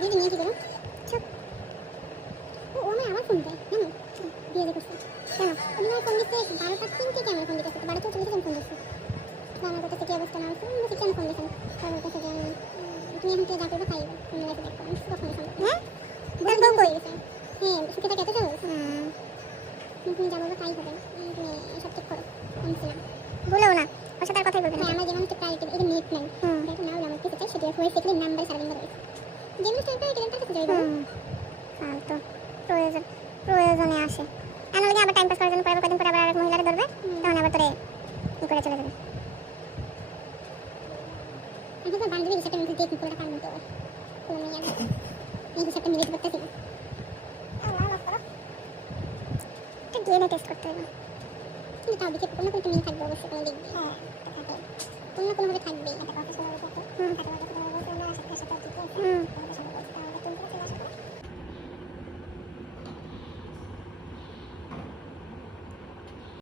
বিয়ে নিয়ে কি করো সব ও আমার ফোন দেয় জানো বিয়ে করছে কেন আমি আমার ফোন দিতে 12:03 কে আমার ফোন দিতে 12:40 ফোন দিচ্ছে আমার কথা কি অবস্থা না আছে আমি কেন ফোন দিছেন তার কাছে যে তুমি এখন যা করবে তাই তুমি লাইফে দেখো আমি কখনো সম্ভব হ্যাঁ বল বল কই গেছে হ্যাঁ সুখে থাকে এত সহজ তুমি যা বলবে তাই হবে তুমি সব ঠিক করো আমি ছিলাম বলো না ওর সাথে আর কথাই বলবে না আমার যেমন একটা প্রায়োরিটি এটা নেট নাই এটা নাও আমার কিছু চাই সেটা হয়ে সেকেন্ড নাম্বার সার্ভিং করে যেমন স্টাইল এটা কাছে যাইবো ফালতু প্রয়োজনে আসে আনালগে আবার টাইম পাস করার জন্য পরে কদিন পরে আবার আরেক মহিলাকে ধরবে তখন আবার তোরে কি করে চলে যাবে এটা তো বান্ধবী হিসেবে আমি দেখি পুরোটা কার মতো কোনো নিয়ে এই হিসাবটা মিলে করতেছি আল্লাহ মাফ করো এটা ডিএনএ টেস্ট করতে হবে কিন্তু তাও দেখে কোনো মিল থাকবে অবশ্যই কোনো দেখবি হ্যাঁ থাকে কোনো ভাবে থাকবেই একটা কথা শোনা থাকে থাকে থাকে